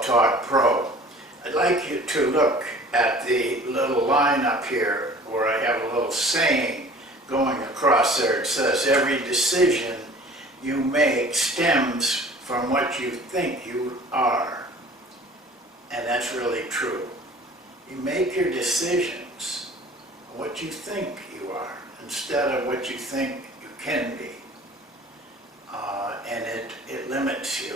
Baseball Talk Pro. I'd like you to look at the little line up here where I have a little saying going across there. It says, every decision you make stems from what you think you are. And that's really true. You make your decisions on what you think you are instead of what you think you can be. And it limits you.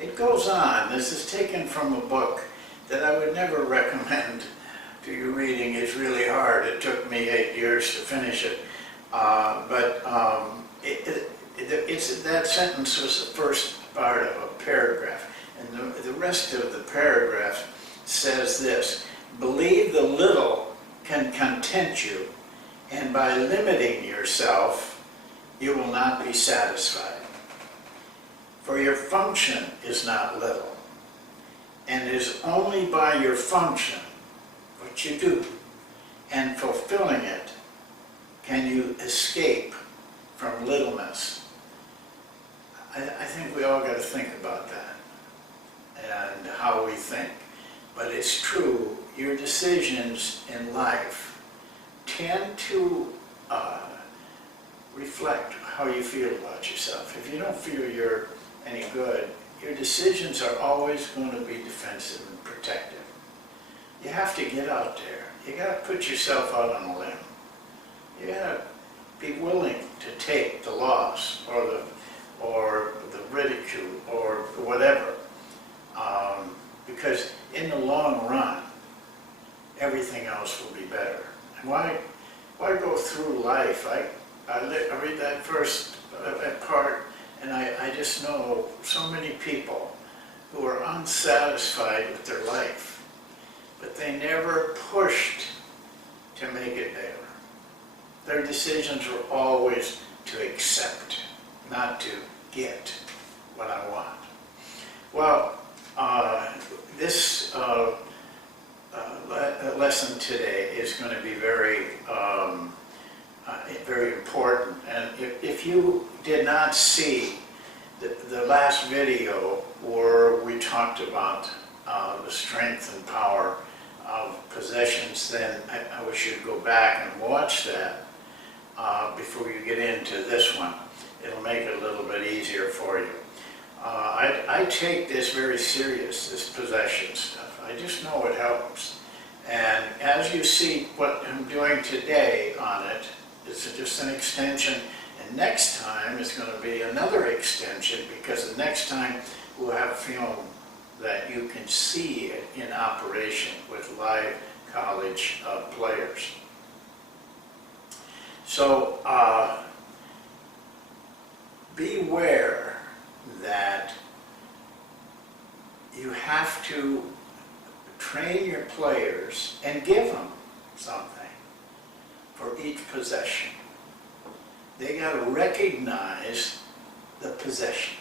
It goes on. This is taken from a book that I would never recommend to you reading. It's really hard. It took me 8 years to finish it. That sentence was the first part of a paragraph. And the rest of the paragraph says this: believe the little can content you, and by limiting yourself, you will not be satisfied. For your function is not little, and it is only by your function, what you do, and fulfilling it, can you escape from littleness. I think we all got to think about that and how we think. But it's true, your decisions in life tend to reflect how you feel about yourself. If you don't feel you're any good, your decisions are always going to be defensive and protective. You have to get out there. You got to put yourself out on a limb. You got to be willing to take the loss or the ridicule or whatever, because in the long run, everything else will be better. And why go through life? I read that first that part, and I just know so many people who are unsatisfied with their life, but they never pushed to make it better. Their decisions were always to accept, not to get what I want. Well, this lesson today is going to be very important. And if you did not see the last video where we talked about the strength and power of possessions, then I wish you'd go back and watch that before you get into this one. It'll make it a little bit easier for you. I take this very serious, this possession stuff. I just know it helps. And as you see what I'm doing today on it, it's just an extension. And next time it's going to be another extension, because the next time we'll have film that you can see it in operation with live college players. So beware that you have to train your players and give them something for each possession. They got to recognize the possession.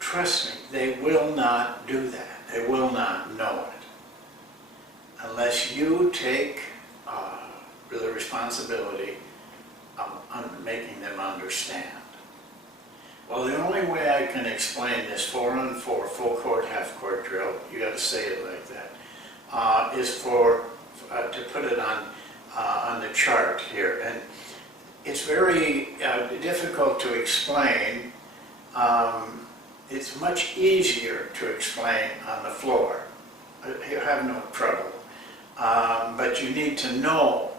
Trust me, they will not do that. They will not know it unless you take the responsibility of making them understand. Well, the only way I can explain this 4-on-4 full court, half court drill, you got to say it like that, is to put it on the chart here. And it's very difficult to explain. It's much easier to explain on the floor. You have no trouble. But you need to know,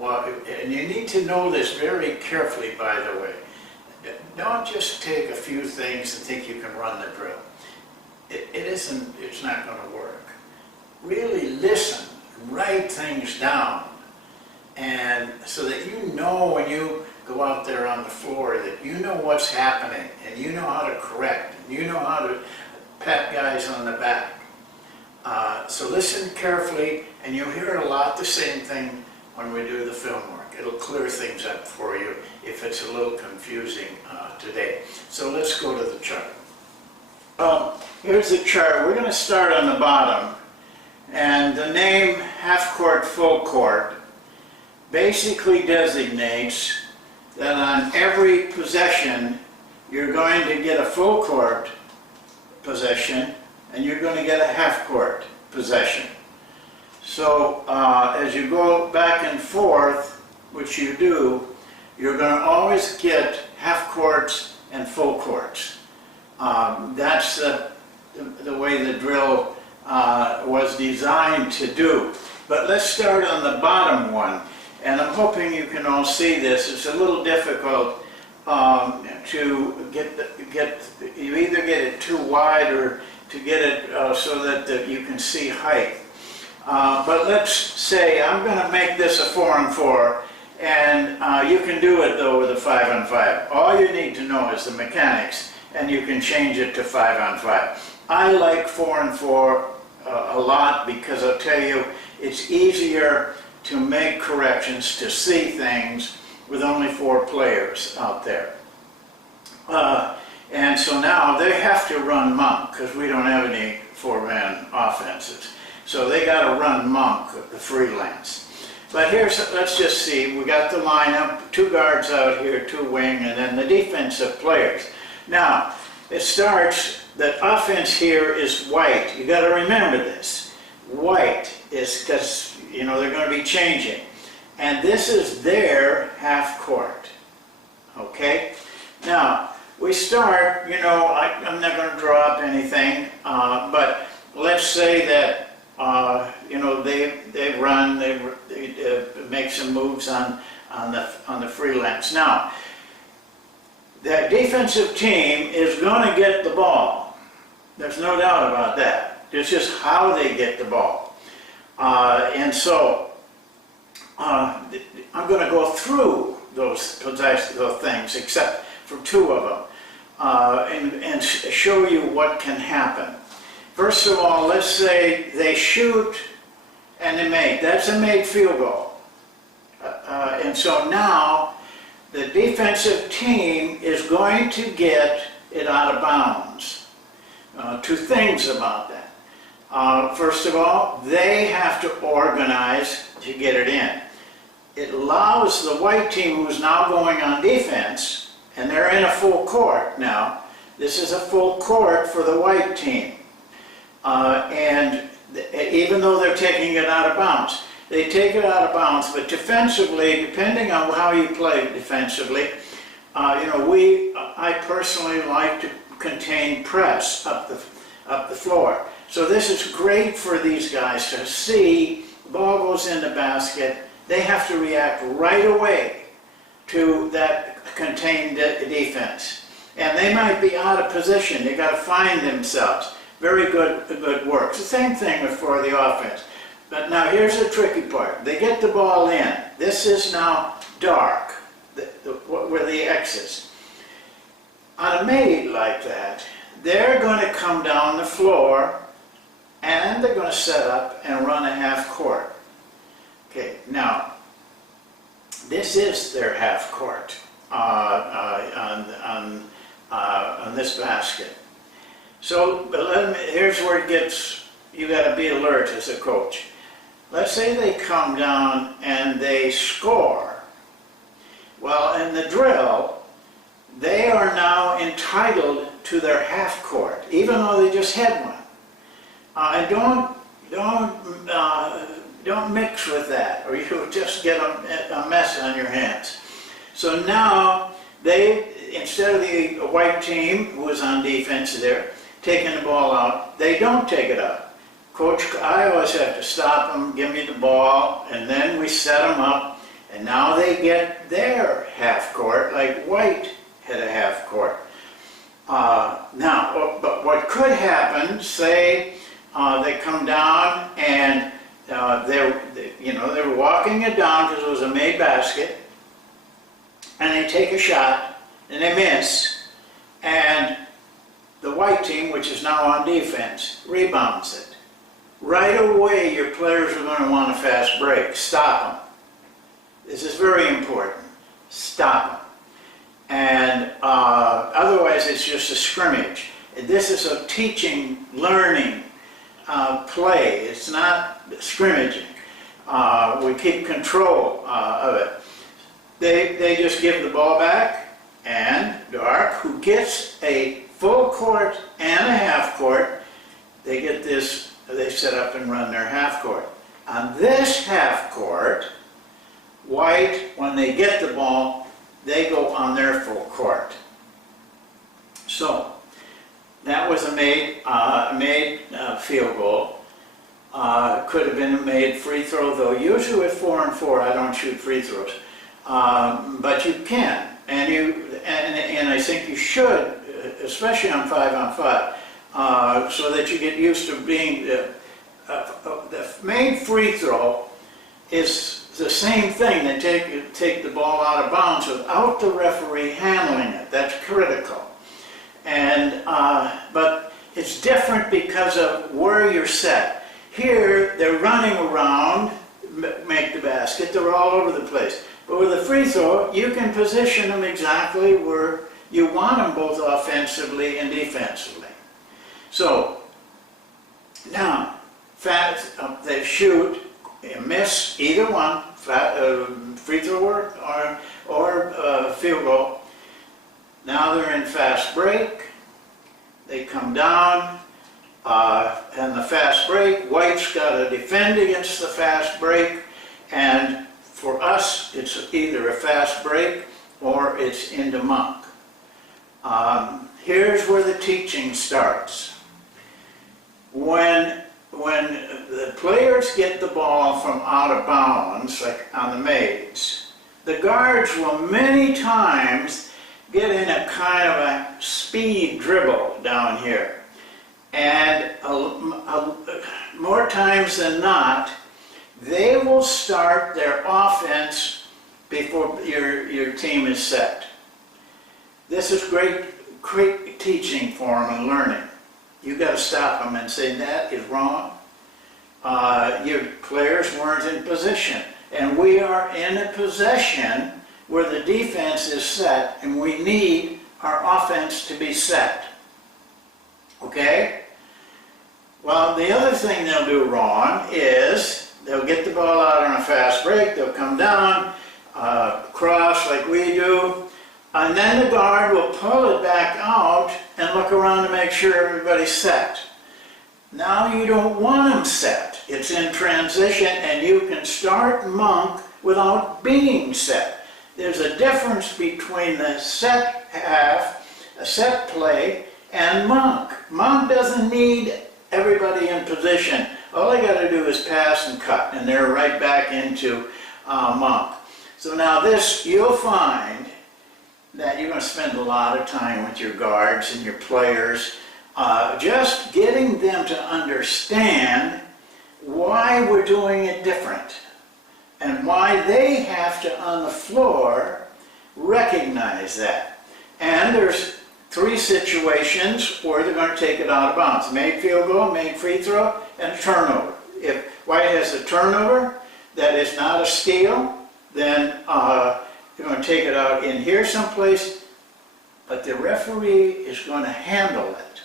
and you need to know this very carefully, by the way. Don't just take a few things and think you can run the drill. It's not going to work. Really listen, write things down, and so that you know when you go out there on the floor that you know what's happening, and you know how to correct, and you know how to pat guys on the back. So listen carefully, and you'll hear a lot the same thing when we do the film work. It'll clear things up for you if it's a little confusing today. So let's go to the chart. Here's the chart. We're going to start on the bottom. And the name half court, full court basically designates that on every possession you're going to get a full court possession and you're going to get a half-court possession. So as you go back and forth, which you do, you're going to always get half courts and full courts. That's the way the drill was designed to do. But let's start on the bottom one, and I'm hoping you can all see this. It's a little difficult to you either get it too wide or to get it so that you can see height. But let's say I'm going to make this a 4-on-4, and you can do it though with a 5-on-5. All you need to know is the mechanics, and you can change it to 5-on-5. I like 4-on-4 a lot because I'll tell you, it's easier to make corrections, to see things with only 4 players out there. And so now they have to run monk because we don't have any 4-man offenses. So they got to run monk, the freelance. But let's just see, we got the lineup, 2 guards out here, 2 wing, and then the defensive players. Now, it starts, the offense here is white. You got to remember this. White is because, you know, they're going to be changing. And this is their half court. Okay? Now, we start, you know, I'm not going to draw up anything, but let's say that you know, they run, they make some moves on the freelance. Now, that defensive team is going to get the ball. There's no doubt about that. It's just how they get the ball. And so I'm going to go through those things, except for 2 of them, and show you what can happen. First of all, let's say they shoot and they make. That's a made field goal. And so now the defensive team is going to get it out of bounds. 2 things about that. First of all, they have to organize to get it in. It allows the white team, who's now going on defense, and they're in a full court now. This is a full court for the white team. And even though they're taking it out of bounds, they take it out of bounds, but defensively, depending on how you play defensively, you know, I personally like to contain press up the floor. So this is great for these guys to see the ball goes in the basket. They have to react right away to that contained defense. And they might be out of position. They got to find themselves. Very good work. It's the same thing for the offense. But now here's the tricky part. They get the ball in. This is now dark, where the X is. On a made like that, they're going to come down the floor and they're going to set up and run a half court. Okay, now, this is their half court on this basket. So here's where it gets, you got to be alert as a coach. Let's say they come down and they score. Well, in the drill, they are now entitled to their half court, even though they just had one. And don't mix with that, or you'll just get a mess on your hands. So now instead of the white team who was on defense there, taking the ball out, they don't take it out. Coach, I always have to stop them, give me the ball, and then we set them up, and now they get their half court, like white had a half court. Now, but what could happen, say they come down and they're walking it down because it was a made basket, and they take a shot and they miss, and the white team, which is now on defense, rebounds it. Right away, your players are going to want a fast break. Stop them. This is very important. Stop them. And otherwise, it's just a scrimmage. This is a teaching, learning play. It's not scrimmaging. We keep control of it. They just give the ball back, and Dark, who gets a full court and a half court, they get this, they set up and run their half court. On this half court, white, when they get the ball, they go on their full court. So that was a made field goal. Could have been a made free throw, though usually with 4 and 4 I don't shoot free throws. But you can, and I think you should, especially on 5-on-5, so that you get used to being the made free throw is the same thing that take the ball out of bounds without the referee handling it. That's critical. And but it's different because of where you're set. Here they're running around, make the basket. They're all over the place. But with a free throw, you can position them exactly where you want them, both offensively and defensively. So now, they shoot, miss either one, free throw or field goal. Now they're in fast break. They come down, and the fast break, white's got to defend against the fast break, and for us, it's either a fast break or it's into monk. Here's where the teaching starts. When the players get the ball from out of bounds, like on the maids, the guards will many times get in a kind of a speed dribble down here. And more times than not, they will start their offense before your team is set. This is great teaching for them and learning. You've got to stop them and say, that is wrong. Your players weren't in position. And we are in a possession where the defense is set, and we need our offense to be set. Okay? Well, the other thing they'll do wrong is they'll get the ball out on a fast break, they'll come down, cross like we do, and then the guard will pull it back out and look around to make sure everybody's set. Now you don't want them set. It's in transition, and you can start monk without being set. There's a difference between the set half, a set play, and monk. Monk doesn't need everybody in position. All they got to do is pass and cut, and they're right back into monk. So now this, you'll find that you're going to spend a lot of time with your guards and your players, just getting them to understand why we're doing it different and why they have to, on the floor, recognize that. And there's 3 situations where they're going to take it out of bounds. Made field goal, made free throw, and a turnover. If white has a turnover that is not a steal, then you're going to take it out in here someplace, but the referee is going to handle it.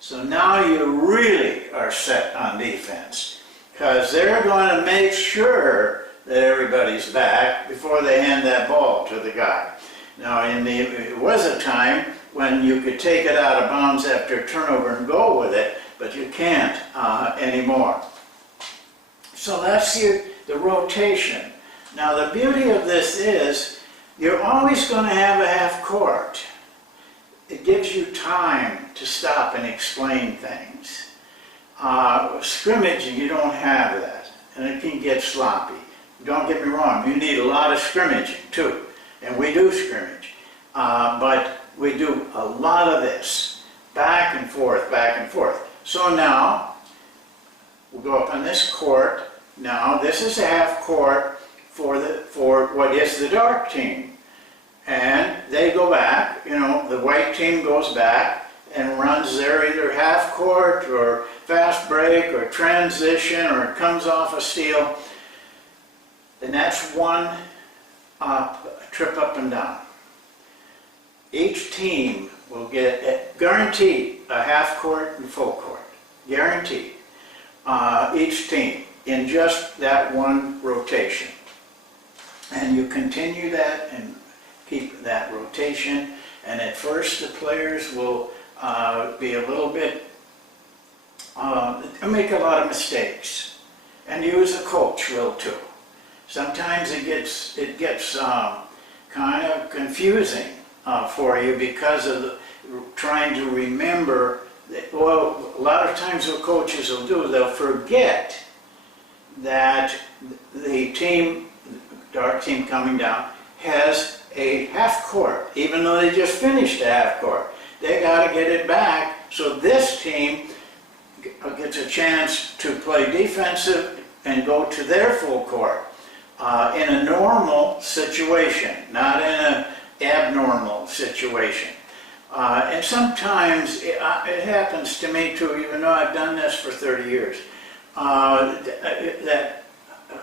So now you really are set on defense, because they're going to make sure that everybody's back before they hand that ball to the guy. Now, it was a time when you could take it out of bounds after a turnover and go with it, but you can't anymore. So that's the rotation. Now, the beauty of this is you're always going to have a half court. It gives you time to stop and explain things. Scrimmaging, you don't have that, and it can get sloppy. Don't get me wrong, you need a lot of scrimmaging too, and we do scrimmage. But we do a lot of this, back and forth, back and forth. So now, we'll go up on this court. Now, this is a half court for what is the dark team. And they go back, the white team goes back and runs their either half court or fast break or transition, or it comes off a steal. And that's one trip up and down. Each team will get, guaranteed, a half court and full court. Guaranteed. Each team in just that one rotation. And you continue that and keep that rotation. And at first the players will be a little bit make a lot of mistakes, and you as a coach will too. Sometimes it gets kind of confusing for you because of trying to remember. Well, a lot of times what coaches will do, they'll forget that the team, dark team coming down, has a half court, even though they just finished a half court. They got to get it back so this team gets a chance to play defensive and go to their full court in a normal situation, not in an abnormal situation. And sometimes it happens to me too, even though I've done this for 30 years, that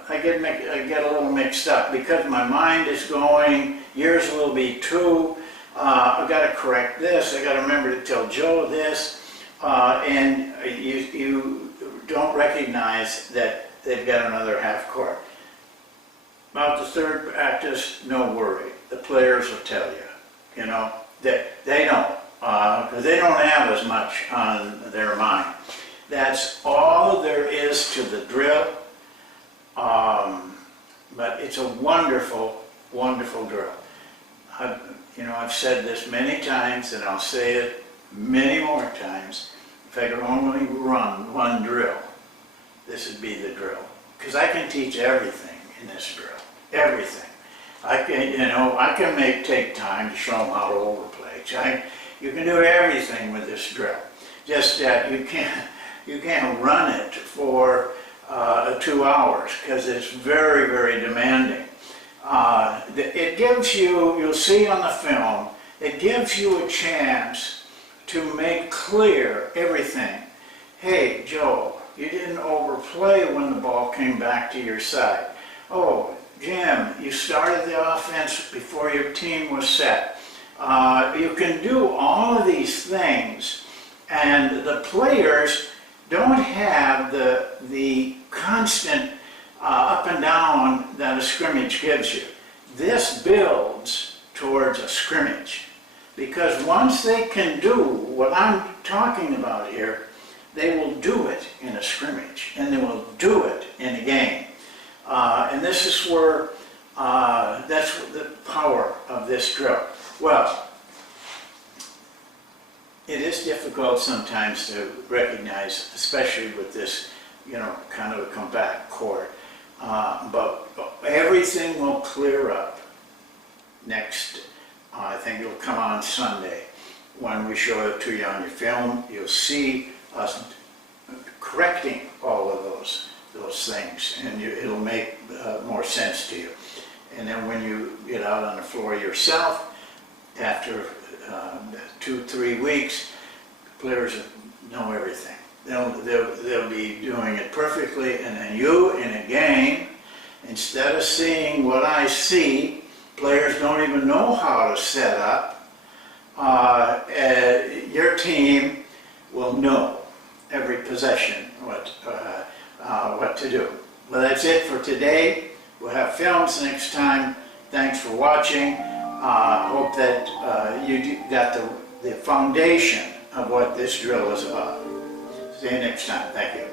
I get a little mixed up because my mind is going, yours will be too, I've got to correct this, I've got to remember to tell Joe this, and you don't recognize that they've got another half court. About the third practice, no worry. The players will tell you, you know, that they don't, because they don't have as much on their mind. That's all there is to the drill, but it's a wonderful, wonderful drill. I've said this many times, and I'll say it many more times. If I could only run one drill, this would be the drill, because I can teach everything in this drill, everything. I can take time to show them how to overplay. You can do everything with this drill. Just that you can't run it for 2 hours because it's very, very demanding. It gives you, you'll see on the film, it gives you a chance to make clear everything. Hey, Joe, you didn't overplay when the ball came back to your side. Oh, Jim, you started the offense before your team was set. You can do all of these things, and the players don't have the constant up and down that a scrimmage gives you. This builds towards a scrimmage, because once they can do what I'm talking about here, they will do it in a scrimmage, and they will do it in a game. And this is where, that's the power of this drill. Well, it is difficult sometimes to recognize, especially with this, kind of a compact court. But everything will clear up next, I think it'll come on Sunday. When we show it to you on your film, you'll see us correcting all of those things, and it'll make more sense to you. And then when you get out on the floor yourself, after 2-3 weeks, players know everything. They'll be doing it perfectly, and then you, in a game, instead of seeing what I see, players don't even know how to set up. Your team will know every possession what to do. Well, that's it for today. We'll have films next time. Thanks for watching. Hope that you got the foundation of what this drill is about. See you next time. Thank you.